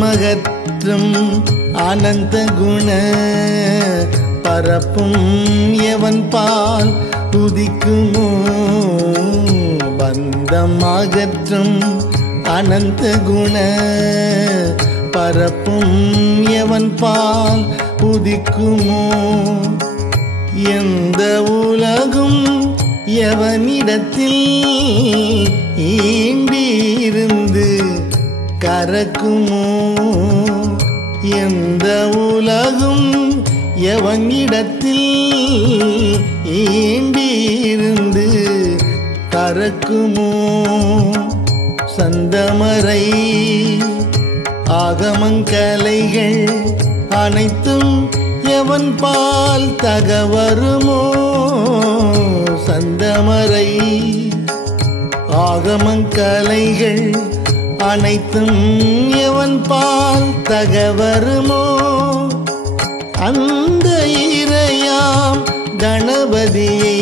பந்தமகற்றும் அனந்த குண பரப்பும் எவன் பால் உதிக்குமோ பந்தமகற்றும் அனந்த குண பரப்பும் எவன் பால் உதிக்குமோ எந்த உலகும் எவனிடத்தில் ஈண்டிருந்து கரக்குமோ எந்த உலகும் எவனிடத்தில் ஈண்டிருந்து கரக்குமோ சந்தமரை ஆகமங்கலைகள் அனைத்தும் எவன் பால் தகவருமோ சந்தமரை ஆகமங்கலைகள் அனைத்தும் எவன் பால் தகவருமோ அந்த இறையாம் கணபதியை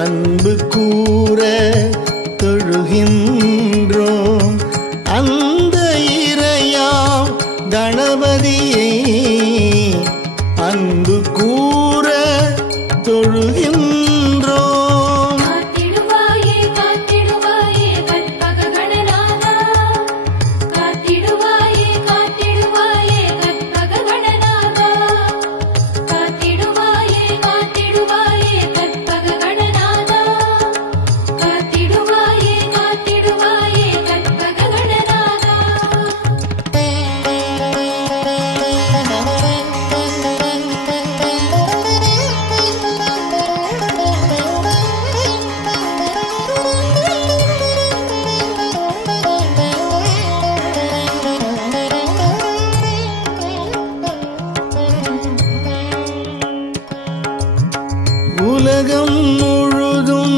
அன்பு கூற தொழுகின்றோம் அந்த இறையாம் கணபதியை அன்பு கூற தொழுகின்றோம் உலகம் முழுதும்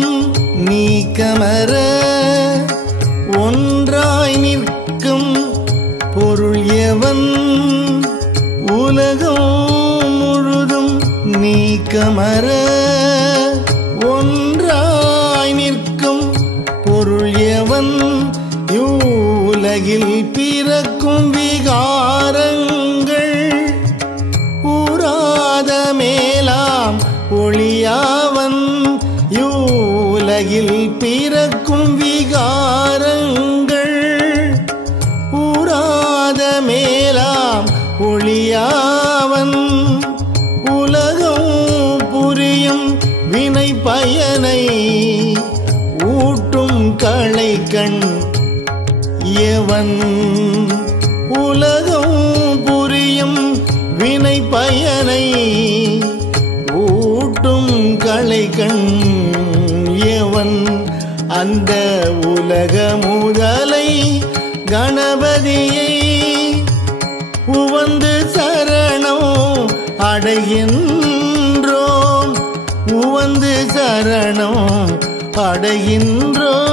நீக்கமர ஒன்றாய் நிற்கும் பொருள் எவன் உலகம் முழுதும் நீக்கமர ஒன்றாய் நிற்கும் பொருள் எவன் இவ்வுலகில் பிறக்கும் விகாரங்கள் ஊராத மேலாம் ஒளியாவன் யூலகில் பிறக்கும் விகாரங்கள் ஊராத மேலாம் ஒளியாவன் உலகம் புரியும் வினை பயனை ஊட்டும் களைக்கண் எவன் உலகம் புரியும் வினை பயனை ஊட்டும் களைக்கண் எவன் அந்த உலக முதலை கணபதியை உவந்து சரணம் அடைகின்றோம் உவந்து சரணம் அடைகின்றோம்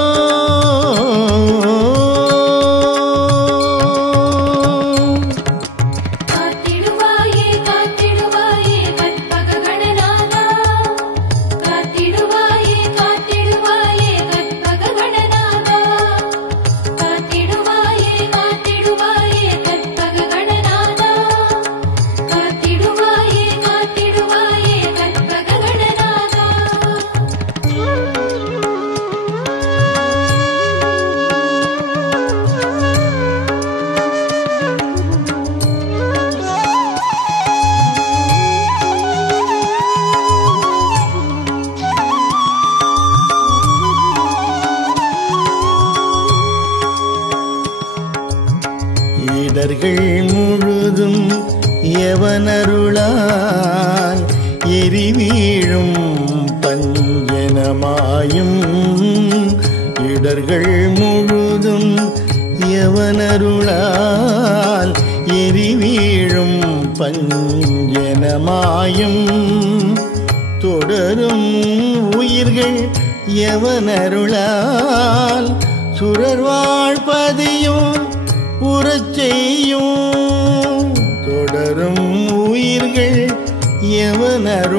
இடர்கள் முழுதும் எவனருளால் எரிவீழும் பஞ்சனமாயும் இடர்கள் முழுதும் எவனருளால் எரிவீழும் பஞ்சனமாயும் தொடரும் உயிர்கள் எவனருளால் சுரர் வாழ்பதியும் உறச்செய்யும் தொடரும் உயிர்கள் எவனருளால்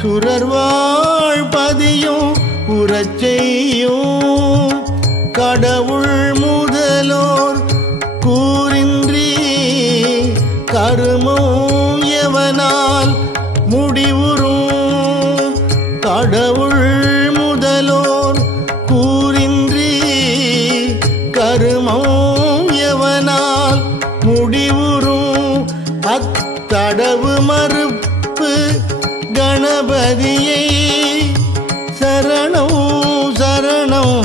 சுரர் வாழ்பதியும் உறச்செய்யும் கடவுள் முதலோர் முடிவுறும் அத்தடவு மறுப்பு கணபதியை சரணம் சரணம்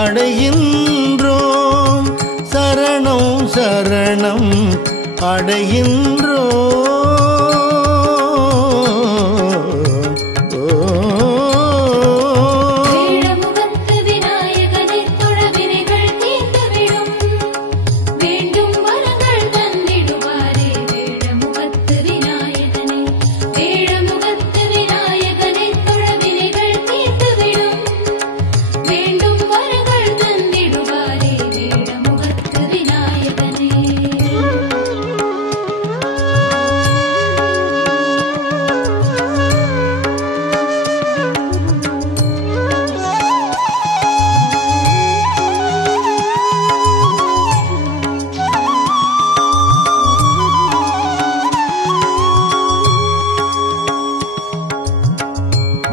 அடைகின்றோம். சரணம் சரணம் அடைகின்றோம்.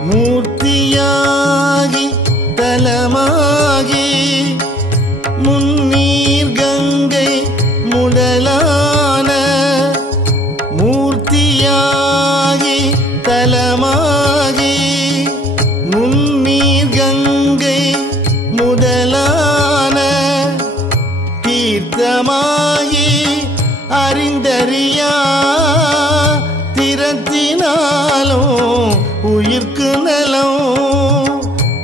மூர்த்தியாகி தலமாகி முன்னீர் கங்கை முதலான மூர்த்தியாகி தலமாகி முன்னீர் கங்கை முதலான தீர்த்தமாகி அறிந்தறியா திறத்தினாலும் உயிர்க்கு நலம்.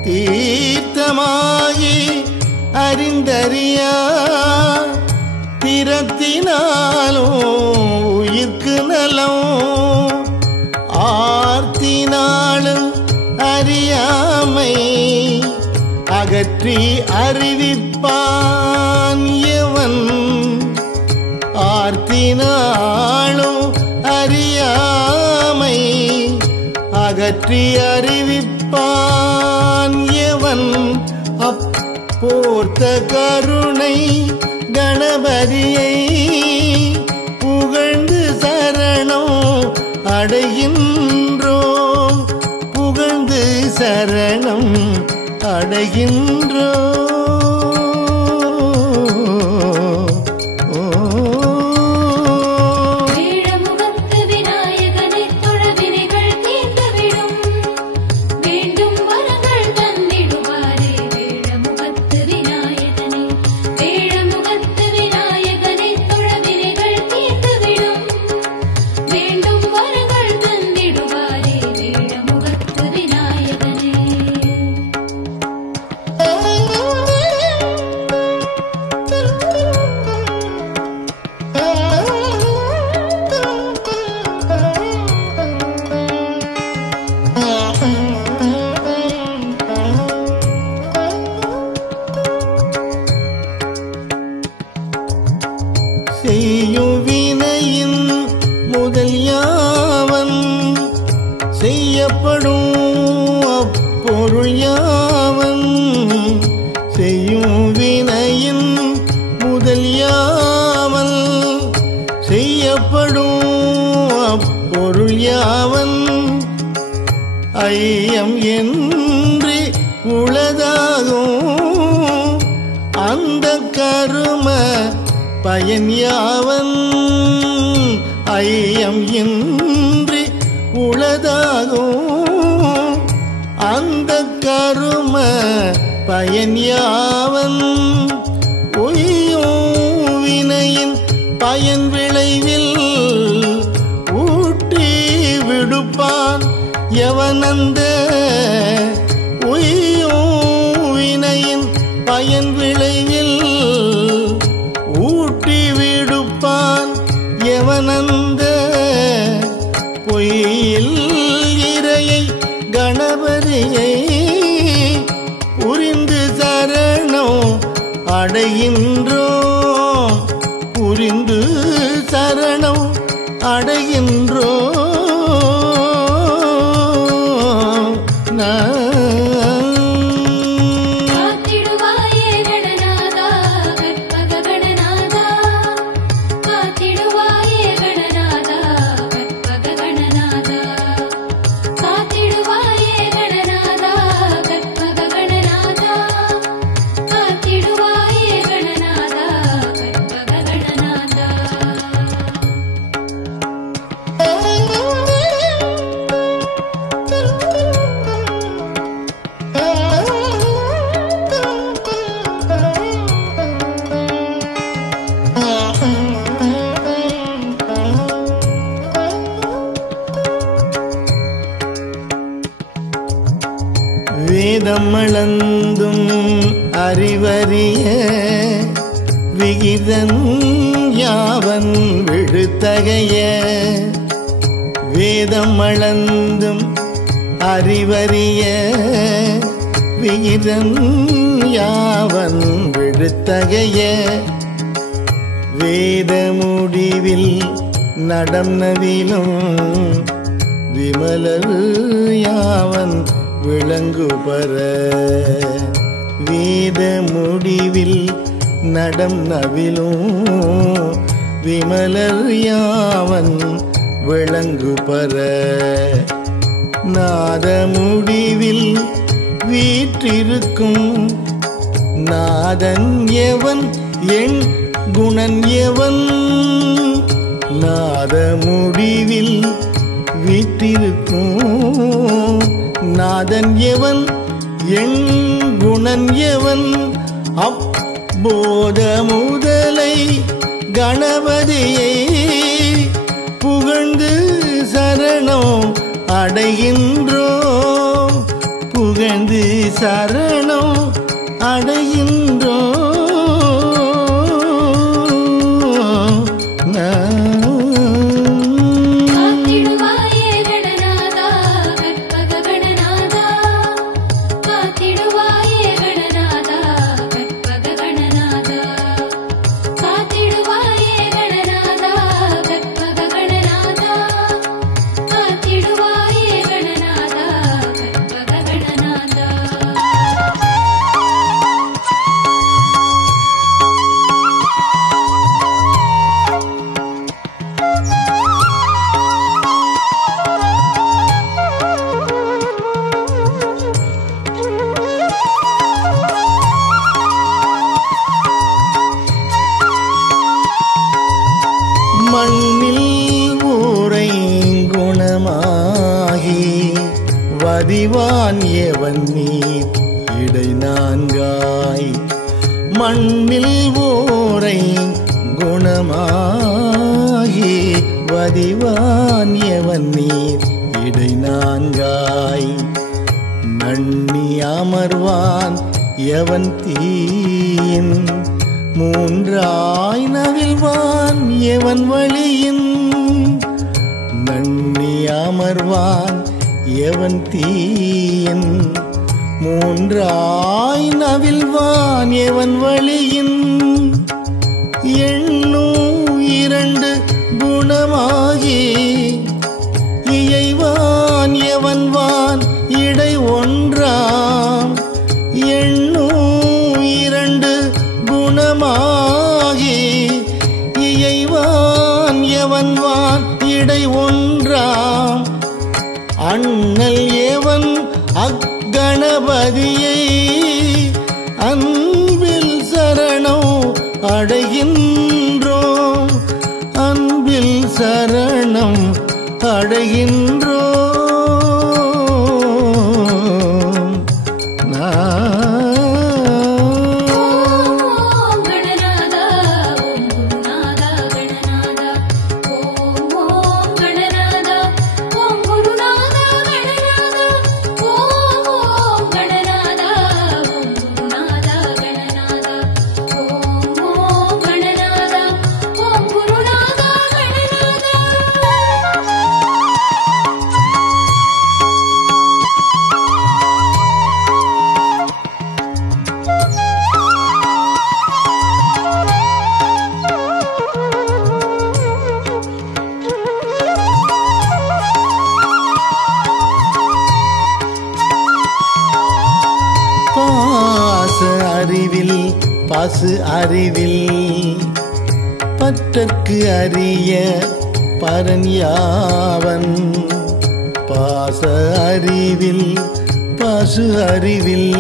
தீர்த்தமாகி அறிந்தறியா திறத்தினாலும் உயிர்க்கு நலம். ஆர்த்தினாலும் அறியாமை அகற்றி அறிவிப்பான் எவன். ஆர்த்தினாலும் அறியாமை அகற்றி அறிவிப்பான் எவன். அப்போர்த்த கருணை கணபதியை புகழ்ந்து சரணம் அடைகின்றோம். புகழ்ந்து சரணம் அடைகின்றோம். செய்யும் வினையின் முதல் யாவன் செய்யப்படும் அப்பொருள் யாவன். செய்யும் வினையின் முதல் யாவன் செய்யப்படும் அப்பொருள் யாவன். ஐயம் என்று உளதாகும் அந்த கரும பயன் யாவன். ஐயம் இன்றி உளதாகும் அந்த கரும பயன் யாவன். ஒய்யும் வினையின் பயன் விளைவில் ஊட்டி விடுப்பான் எவனந்த. ஒய்யும் வினையின் பயன் விளைவில் ஊட்டி விடுப்பான் எவனந்த. பொய்யில் இறையை கணபதியை புரிந்து சரணம் அடைகின்றோம். புரிந்து சரணம் அடைகின்றோம். வேதமளந்தும் அறிவறிய விகிதன் யாவன் விழுத்தகைய வேதமளந்தும் அறிவறிய விகிதன் யாவன் விழுத்தகைய வேத முடிவில் நடம் நவிலும் விமலர் யாவன் விளங்குபர வேத முடிவில் நடம் நவிலும் விமலர் யாவன் விளங்குபர நாத முடிவில் வீற்றிருக்கும் நாதன் எவன் என் குணன் எவன் நாத முடிவில் வீற்றிருக்கும் நாதன் எவன் என் குணன் எவன் அப்போத முதலை கணபதியை புகழ்ந்து சரணம் அடைகின்றோம் புகழ்ந்து சரணம் அடைகின்றோம் மண்ணில் ஊரை குணமாகி வதிவான் எவன் நீர் இடை நான்காய் மண்ணில் ஊரை குணமாகி வதிவான் எவன் நீர் இடை நான்காய் நன்னி அமர்வான் எவன் தீயின் மூன்றாய் நவில்வான் எவன் வழியின் நன்னி அமர்வான் எவன் தீயின் மூன்றாய் நவில்வான் எவன் வழியின் எண்ணும் இரண்டு குணமாகி இயைவான் எவன்வான் இடை ஒன்றாம் எண்ணும் இரண்டு குணமாகி இயைவான் எவன்வான் இடை ஒன்றாம் அண்ணல் எவன் அக்கணபதியை அன்பில் சரணம் அடைகின்றோம் அன்பில் சரணம் அடைகின்றோம் அறிவில் பாசு அறிவில் பற்றற்கு அறிய பரன் யாவன் பாச அறிவில் பாசு அறிவில்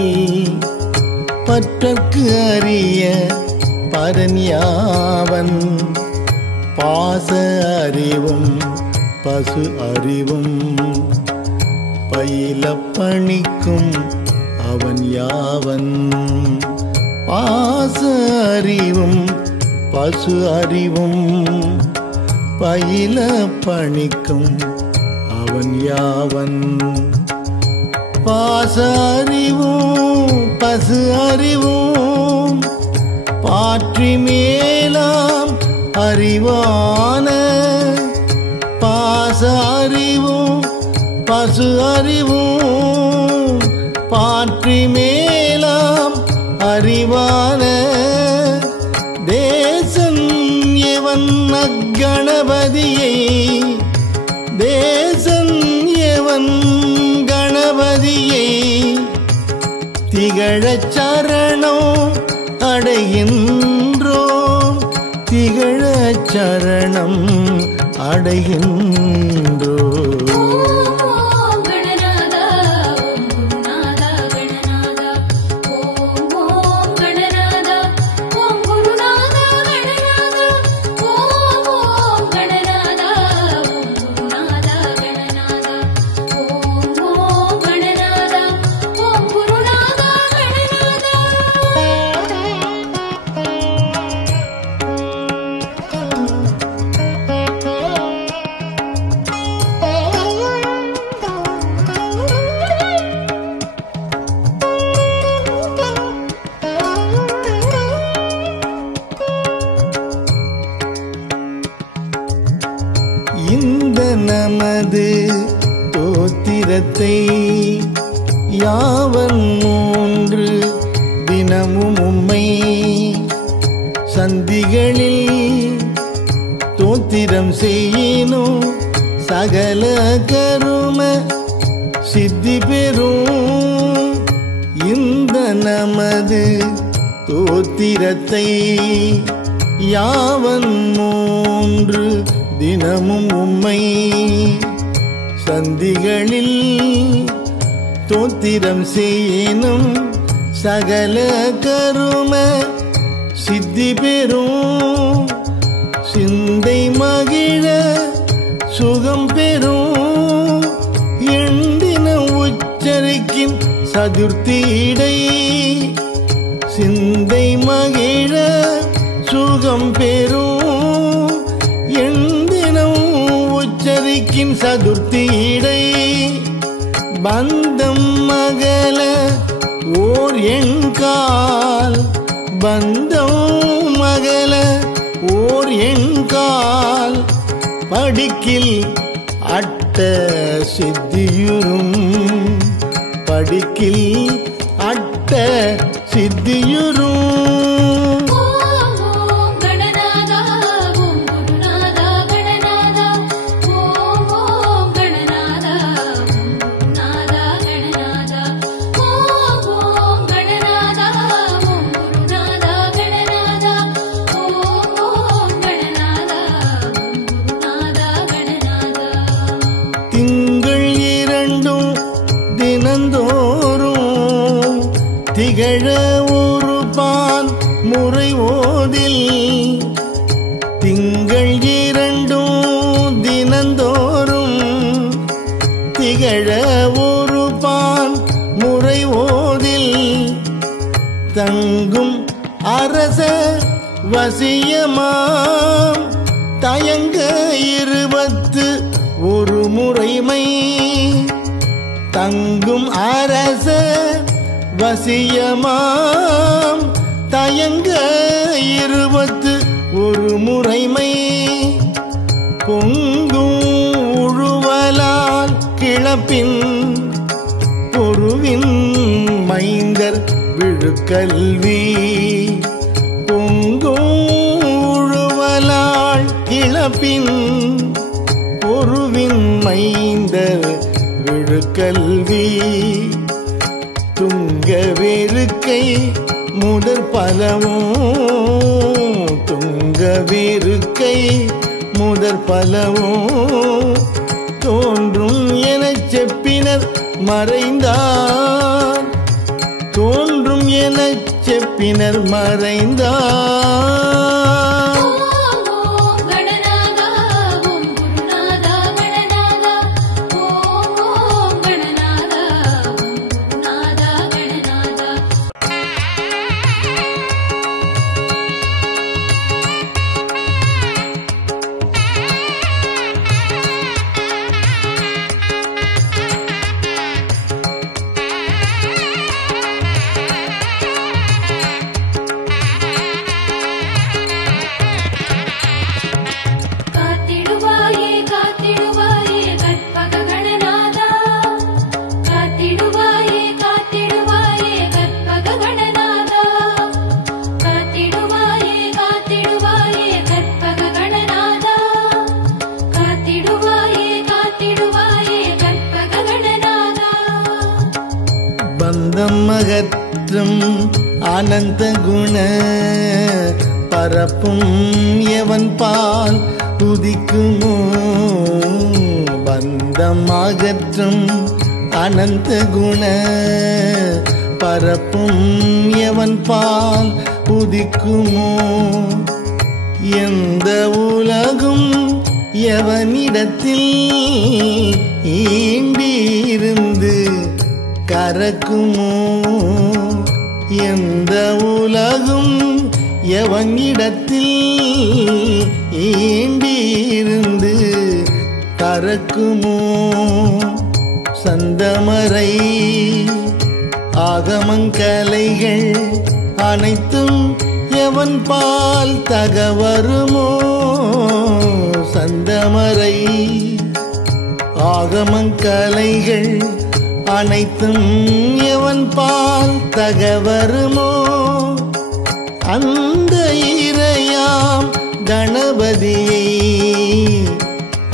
பற்றற்கு அறிய பரன் யாவன் பாச அறிவும் பசு அறிவும் பயில பணிக்கும் அவன் யாவன் பாச அறிவும் பசு அறிவும் பயில பணிக்கும் அவன் யாவன் பாச அறிவும் பசு அறிவும் பாற்றி மேலாம் அறிவான பாச அறிவும் பசு அறிவும் பாற்றி மேலாம் அறிவான தேசன் எவன் அக்கணபதியை தேசன் எவன் கணபதியை திகழச் சரணம் அடைகின்றோம் திகழச் சரணம் அடைகின்றோம். இந்த நமது தோத்திரத்தை யாவன் மூன்று தினமும் உம்மை சந்திகளில் தோத்திரம் செய்யினும் சகல கரும சித்தி பெறும். இந்த நமது தோத்திரத்தை யாவன் மூன்று தினமும் உம்மை சந்திகளில் தோத்திரம் செய்யினும் சகல கரும சித்தி பெறும். சிந்தை மகிழ சுகம் பெறும் எண்டினம் உச்சரிக்கும் சதுர்த்தியிடை சிந்தை மகிழ சுகம் பெறும் எண்டினம் உச்சரிக்கும் சதுர்த்தியிடை பந்தம் மகள ஓர் எண்கால் பந்தம் மகள ஓர் எண்கால் படிக்கில் அட்ட சித்தியுறும் படிக்கில் அட்ட சித்தியுறும். திங்கள் இரண்டும் தினந்தோறும் திகழ உருபான் முறை ஓதில் திங்கள் இரண்டும் தினந்தோறும் திகழ உருபான் முறை ஓதில் தங்கும் அரச வசியமாம் தயங்க 21 முறைமை தங்கும் அரச வசியமாம் தயங்க 21 முறைமை பொங்கும் உழுவலால் கிளப்பின் பொருவின் மைந்தர் விழுக்கல்வி பொங்கும் உழுவலால் கிளப்பின் பொருவின் மைந்தர் விழுக்கல்வி துங்க வேறுக்கை முதற் பலவும் துங்க வேறுக்கை முதற் பலவும் தோன்றும் எனச் செப்பினர் மறைந்தார் தோன்றும் எனச் செப்பினர் மறைந்தார். பந்தமகற்றும் அனந்த குண பரப்பும் எவன் பால் துதிக்குமோ பந்தமகற்றும் அனந்த குண பரப்பும் எவன் பால் உதிக்குமோ எந்த உலகும் எவனிடத்தில் ஈண்டிருந்து கரக்குமோ எந்த உலகும் எவனிடத்தில் ஈண்டிருந்து கரக்குமோ சந்தமரை ஆகமங்கலைகள் அனைத்தும் எவன் பால் தகவருமோ சந்தமரை ஆகமங்கலைகள் அனைத்தும் எவன் பால் தகவருமோ அந்த இறையாம் கணபதியை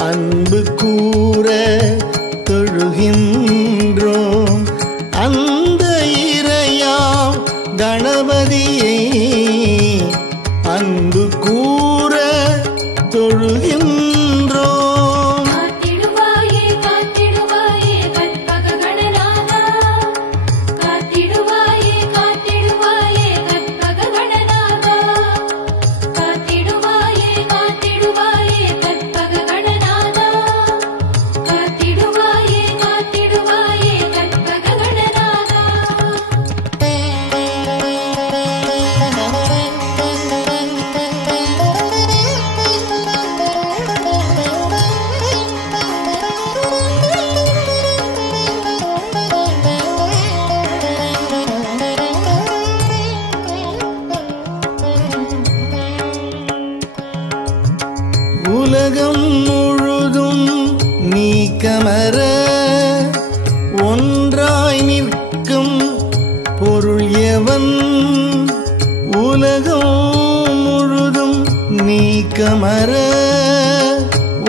அன்பு கூற தொழுகின்றோம் அந்த இறையாம் கணபதியை அன்பு கூற தொழுகின்றோம் உலகம் முழுதும் நீக்கமர ஒன்றாய் நிற்கும் பொருள் எவன் உலகம் முழுதும் நீக்கமர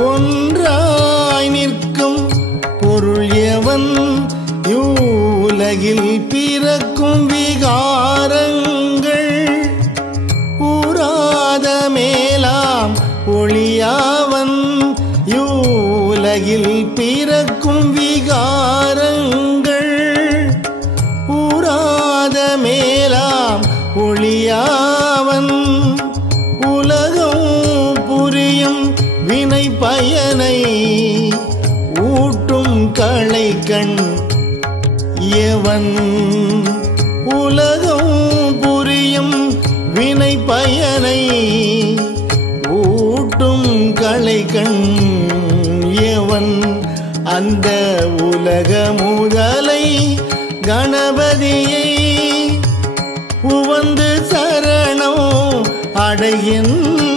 ஒன்றாய் நிற்கும் பொருள் எவன் இவ்வுலகில் பிறக்கும் விகாரங்கள் ஊராத மேலாம் ஒளியாவன் யூலகில் பிறக்கும் விகாரங்கள் ஊராத மேலாம் ஒளியாவன் உலகம் புரியும் வினை பயனை ஊட்டும் களைக்கண் எவன் உலகம் புரியும் வினை பயனை ஊட்டும் களைக்கண் எவன் அந்த உலக முதலை கணபதியை உவந்து சரணம் அடைகின்றோம்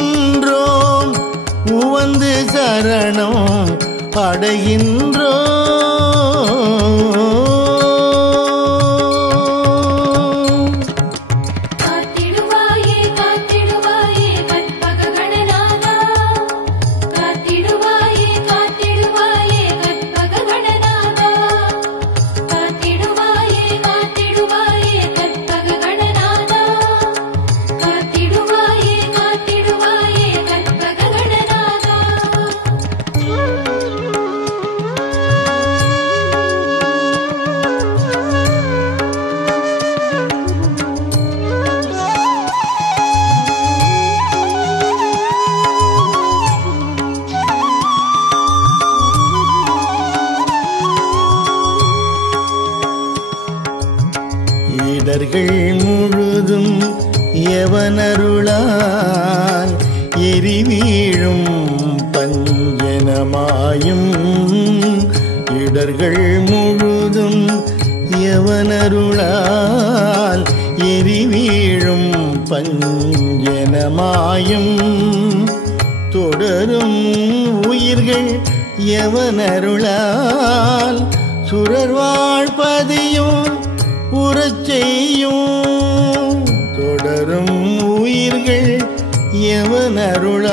உவந்து சரணம் அடைகின்றோம் இடர்கள் முழுதும் எவனருளால் எரிவீழும் பஞ்சனமாயும் இடர்கள் முழுதும் எவனருளால் எரிவீழும் பஞ்சனமாயும் தொடரும் உயிர்கள் எவனருளால் சுரர் வாழ்பதியும் உறச்செய்யும் தொடரும் உயிர்கள் எவனருளால்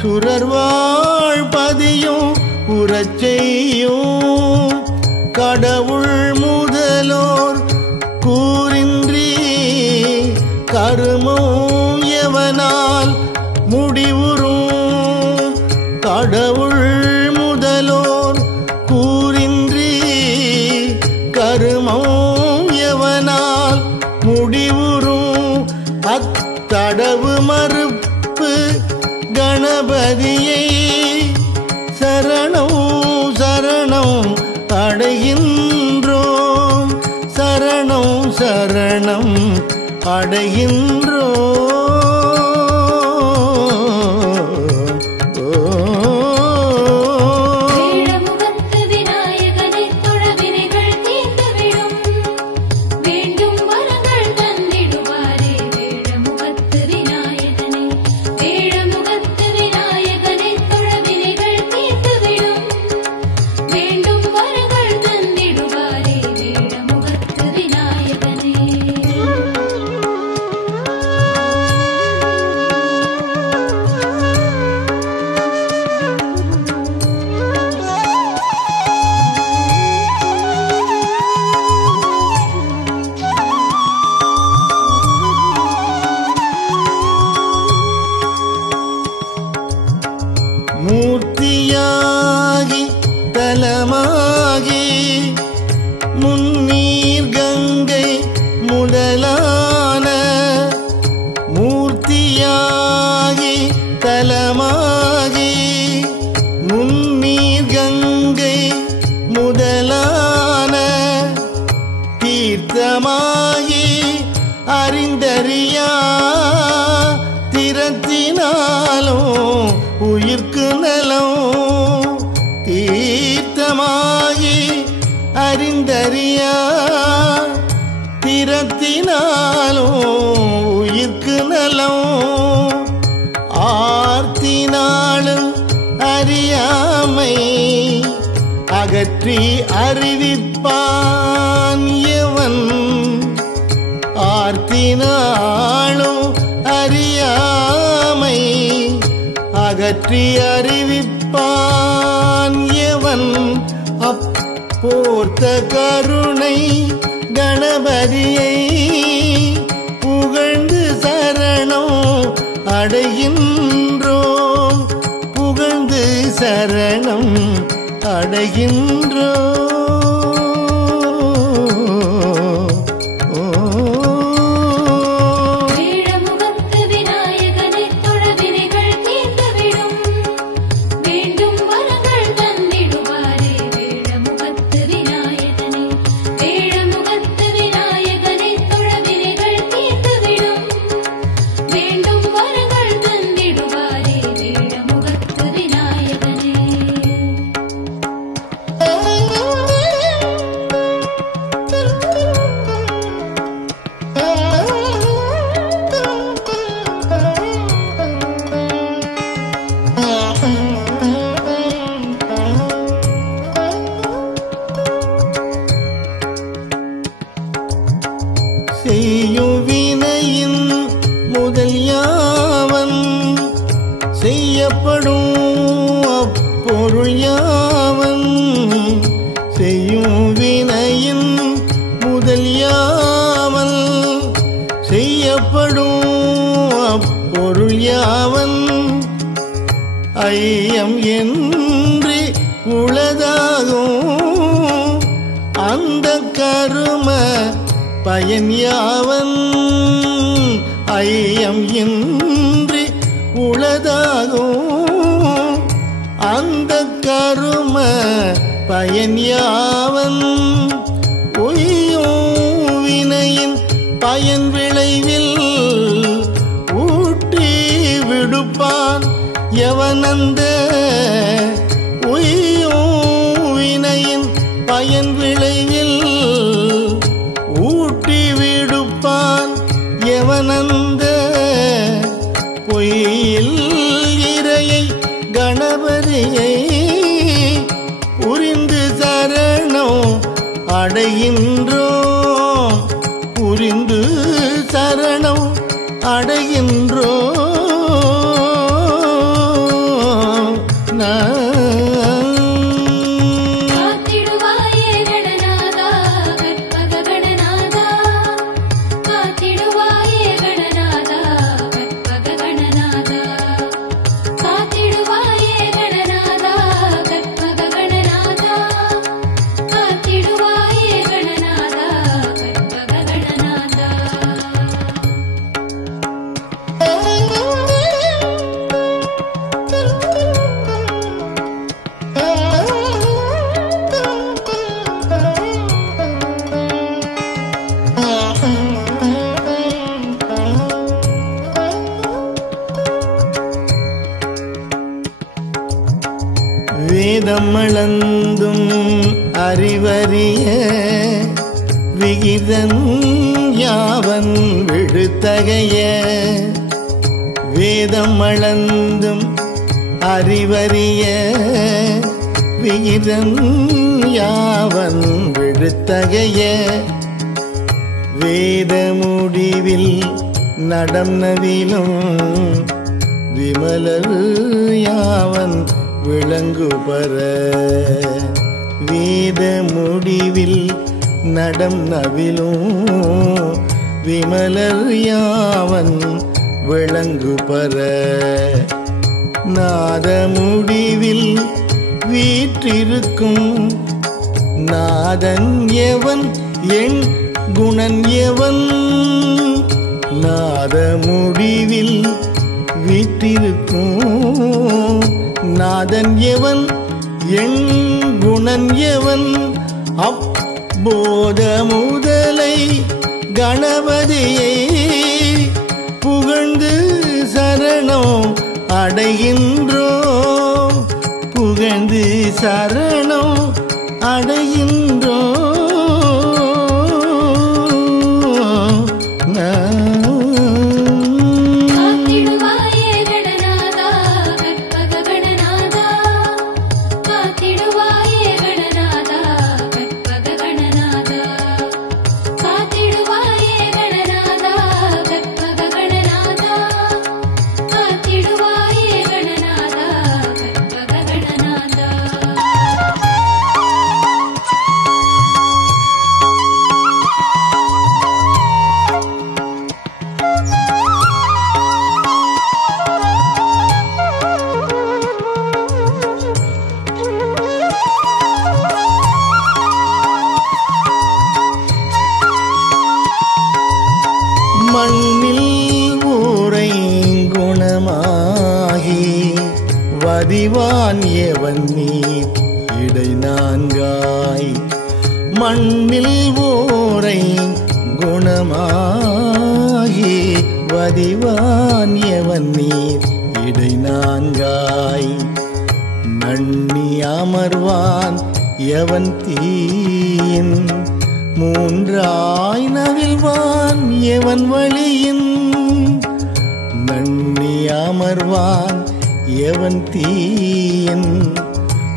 சுரர் வாழ்பதியும் உறச்செய்யும் கடவுள் முதலோர் முடிவுறும் கடவுள் முதலோர் கூறின்றி கருமம் எவனால் முடிவுறும் அத்தடவு மறுப்பு கணபதியை சரணம் சரணம் அடைகின்றோம் சரணம் சரணம் அடைகின்றோம். மூர்த்தியாகி தலமாகி முன்னீர் கங்கை முதலான மூர்த்தியாகி தலமாகி முன்னீர் கங்கை முதலான தீர்த்தமாகி அறிந்தறியா திறத்தினாலும் உயிர்க்கு நலம் தீர்த்தமாகி அறிந்தறியா திறத்தினாலும் உயிர்க்கு நலம் ஆர்த்தினாலும் அறியாமை அகற்றி அறிவிப்பான் எவன் ஆர்த்தினாலும் அறியாமை அகற்றி அறிவிப்பான் எவன் அப்போர்த்த கருணை கணபதியை புகழ்ந்து சரணம் அடைகின்றோம் புகழ்ந்து சரணம் அடைகின்றோம். செய்யும் வினையின் முதல் யாவன் செய்யப்படும் அப்பொருள் யாவன் செய்யும் வினையின் முதல் யாவன் செய்யப்படும் அப்பொருள் யாவன் ஐயம் என்று உளதாகும் அந்த கரும பயன் யாவன் ஐயம் இன்றி உளதாகும் அந்த கரும பயன் யாவன் ஒய்யும் வினையின் பயன் விளைவில் ஊட்டி விடுப்பான் எவனந்த ஒய்யும் வினையின் பயன் விளைவில் விடுப்பான் எவனந்த பொய்யில் இறையை கணபதியை புரிந்து சரணம் அடைகின்றோம் புரிந்து சரணம் அடைகின்றோம். வேதம் அளந்தும் அறிவறிய விகிதன் யாவன் விழுத்தகைய வேதம் அளந்தும் அறிவறிய விகிதன் யாவன் விழுத்தகைய வேத முடிவில் நடம் நவிலும் விமலர் யாவன் விளங்குபர வேத முடிவில் நடம் நவிலும் விமலர் யாவன் விளங்குபர நாத முடிவில் வீற்றிருக்கும் நாதன் எவன் என் குணன் எவன் நாத முடிவில் வீற்றிருக்கும் நாதன் எவன் என் குணன் எவன் அப்போத முதலை கணபதியை புகழ்ந்து சரணம் அடைகின்றோம் புகழ்ந்து சரணம் அடைகின்றோம் மண்ணில் ஊரை குணமாகி வதிவான் எவன் நீர் இடை நான்காய் மண்ணில் ஊரை குணமாகி வதிவான் எவன் நீர் இடை நான்காய் நன்னி அமர்வான் எவன் தீயின் மூன்றாய் நவில்வான் எவன் வழியின் நன்னி அமர்வான் எவன் தீயின்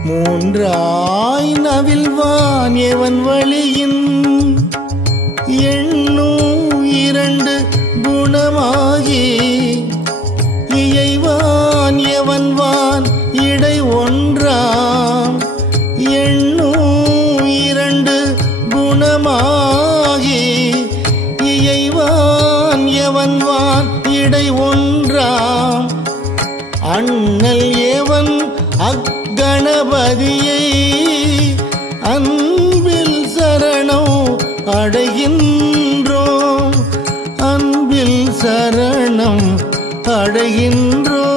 மூன்றாய் நவில்வான் எவன் வழியின் எண்ணும் இரண்டு குணமாகி இயைவான் எவன்வான் இடை ஒன்றாம் எண்ணும் இரண்டு குணமாகி இயைவான் எவன்வான் இடை ஒன்றாம் அண்ணல் எவன் அக்கணபதியை அன்பில் சரணம் அடைகின்றோம் அன்பில் சரணம் அடைகின்றோம்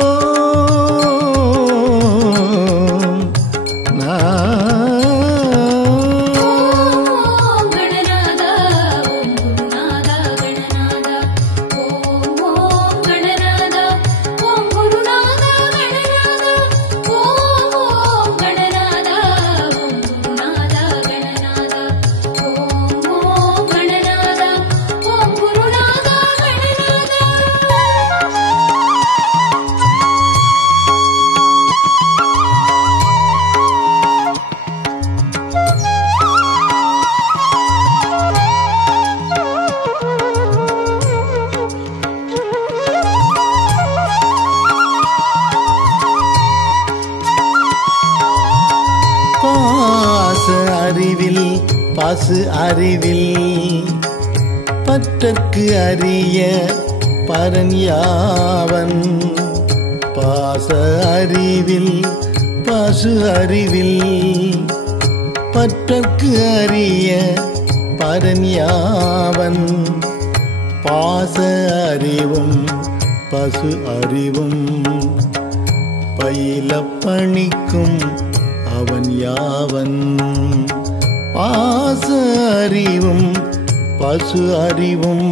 அறிவில் பாசு அறிவில் பற்றற்கு அறிய பரன் யாவன் பாச அறிவில் பாசு அறிவில் பற்றற்கு அறிய பரன் யாவன் பாச அறிவும் பசு அறிவும் பயில பணிக்கும் அவன் யாவன் பாச அறிவும் பசு அறிவும்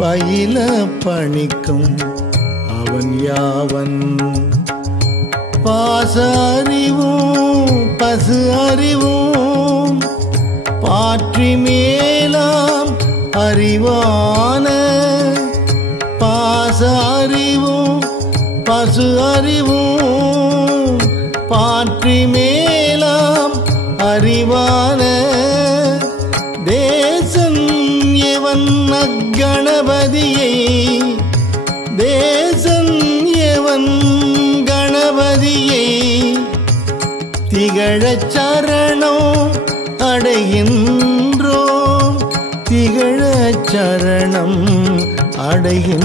பயில பணிக்கும் அவன் யாவன் பாச அறிவும் பசு அறிவும் பாற்றி மேலாம் அறிவான பாச அறிவும் பசு அறிவும் பாற்றி மேலாம் அறிவான தேசன் எவன் அக்கணபதியை தேசன் எவன் கணபதியை திகழச் சரணம் அடைகின்றோம் திகழச் சரணம் அடைகின்றோம்.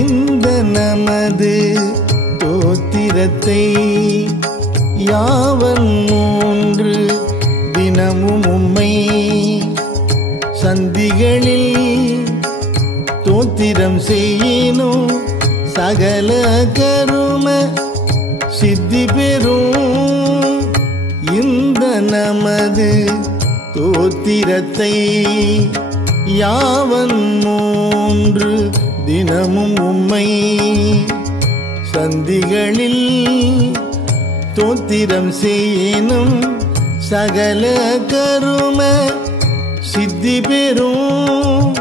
இந்த நமது தோத்திரத்தை யாவன் மூன்று தினமும் உம்மை சந்திகளில் தோத்திரம் செய்யினும் சகல கரும சித்தி பெறும். இந்த நமது தோத்திரத்தை யாவன் மூன்று தினமும் உம்மை சந்திகளில் தோத்திரம் செய்யினும் சகல கரும சித்தி பெறும்.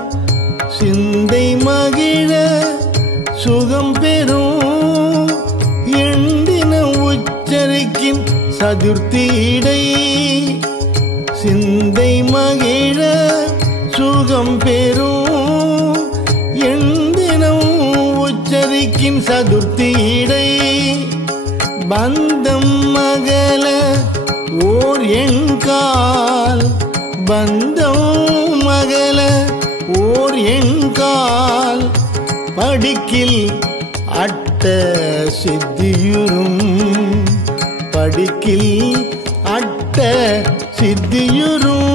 சிந்தை மகிழ சுகம் பெறும் எண்டின உச்சரிக்கின் சதுர்த்திடை சிந்தை மகிழ சுகம் பெறும் எண்டினம் உச்சரிக்கின் சதுர்த்திடை பந்தம் மகள ஓர் எண்கால் பந்தம் மகள ஓர் எண்கால் படிக்கில் அட்ட சித்தியுறும் படிக்கில் அட்ட சித்தியுறும்.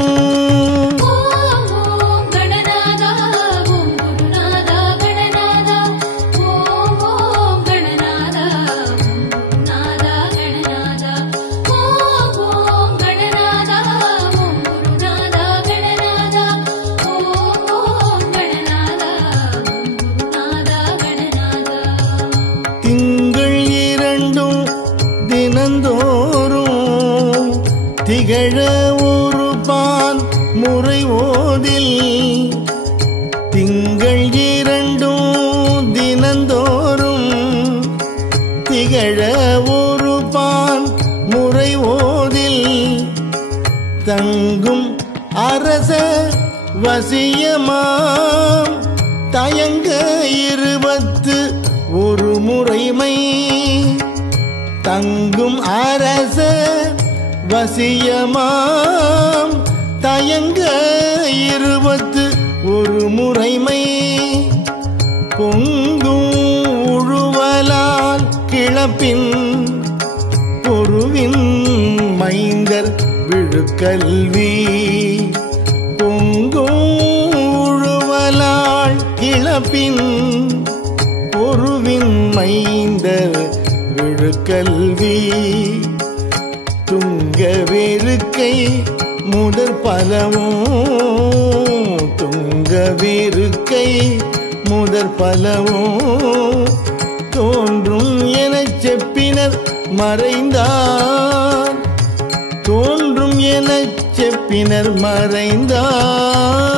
திங்கள் இரண்டும் தினந்தோறும் திகழ ஒரு பான் முறை ஓதில் திங்கள் இரண்டும் தினந்தோறும் திகழ ஒரு பான் முறை ஓதில் தங்கும் அரச வசியமாம் தயங்க 21 முறைமை தங்கும் அரச வசியமாம் தயங்க 21 முறைமை பொங்கும் உழுவலால் கிளப்பின் பொருவின் மைந்தர் விழுக்கல்வி பொங்கும் உழுவலால் கிளப்பின் பொருவின் மைந்தர் விழுக்கல்வி துங்க வேறுக்கை முதற் பலவும் துங்க வேறுக்கை முதற் பலவும் தோன்றும் எனச் செப்பினர் மறைந்தார் தோன்றும் எனச் செப்பினர் மறைந்தார்.